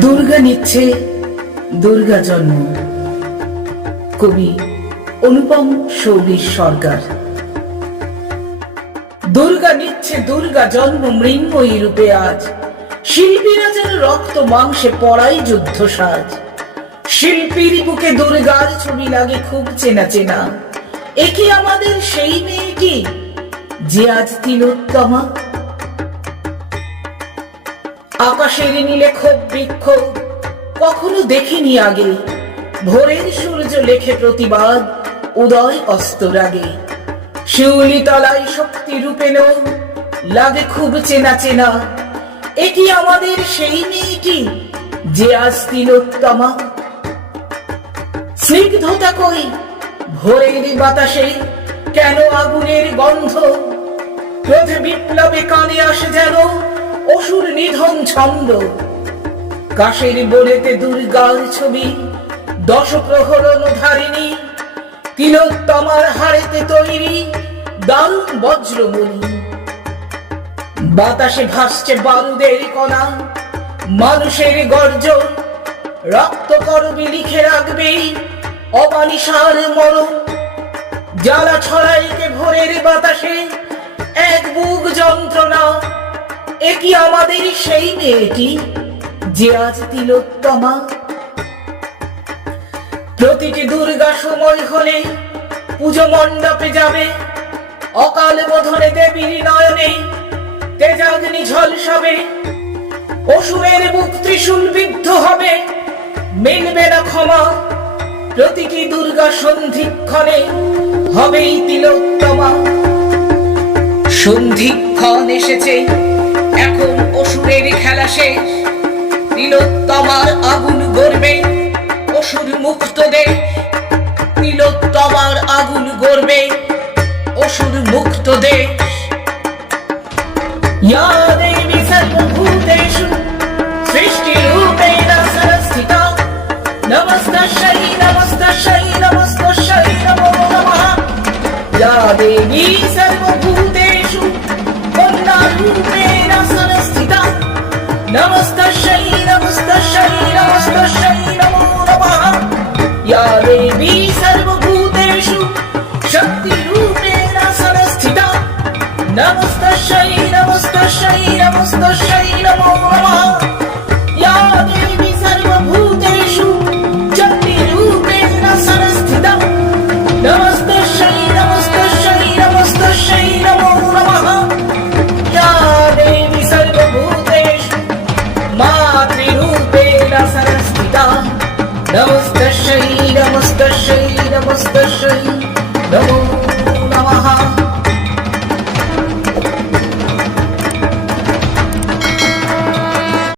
দুর্গা নিচ্ছে দুর্গা জন্ম। কবি অনুপম সৌরীর সরকার। দুর্গা নিচ্ছে দুর্গা জন্ম মৃন্ময়ী রূপে আজ। শিল্পীরা যেন রক্ত মাংসে পড়াই যুদ্ধ সাজ। শিল্পীর বুকে দুর্গার ছবি লাগে খুব চেনা চেনা। একে আমাদের সেই মেয়েটি যে আজ তিলোত্তমা। আকাশের নীলে ক্ষোভ বিক্ষোভ কখনো দেখিনি আগে। ভোরের সূর্য লেখে প্রতিবাদ, উদয় অস্তর আগে শিউলি তলায় শক্তি রূপেণ লাগে খুব চেনা চেনা। এটি আমাদের সেই মেয়েটি যে আজ তিলোত্তমা? স্নিগ্ধতা কই, ভোরের বাতাসে? কেন আগুনের গন্ধ? বিপ্লবে কানে আসে যেন অসুর নিধন ছন্দ। কাশের বলেতে দুর্গার ছবি দশ প্রহরণ ধারিণী, তিলোত্তমার হাড়েতে তৈরি দারুণ বজ্রমণি। বাতাসে ভাসছে বারুদের কণা, মানুষের গর্জন রক্ত করবি লিখে রাখবি অমানিসার মরণ। জ্বালা ছড়াইকে ভোরের বাতাসে এক বুক যন্ত্রণা। একি আমাদের সেই মেয়েটি যে আজ তিলোত্তমা? প্রতিটি দুর্গা সময় হলে পুজো মণ্ডপে যাবে। অকাল বোধনে দেবীর নয়নে তেজাগ্নি ঝলসাবে। অসুরের বুক ত্রিশূল বিদ্ধ হবে, মিলবে না ক্ষমা। প্রতিটি দুর্গা সন্ধিক্ষণে হবেই তিলোত্তমা। সন্ধিক্ষণ এসেছে। এখন অসুরের খেলা শেষ। নীলোত্তমার আগুন গড়বে, অসুর মুক্ত দে। নীলোত্তমার আগুন গড়বে, অসুর মুক্ত দে। দেবী সর্বভূতেষু, সৃষ্টি রূপে সরস্থিতা নমস্তশ্বৈ নমস্তশ্বৈ নমস্তশ্বৈ নমো নমঃ। ইয়া দেবী সর্বভূত నమస్తై నమస్తై నమస్తై నమో నమః. యా దేవి సర్వభూతేషు శక్తి రూపేణ సమస్థిత. నమస్తై నమస్తై నమస్తై नमस्तस्यै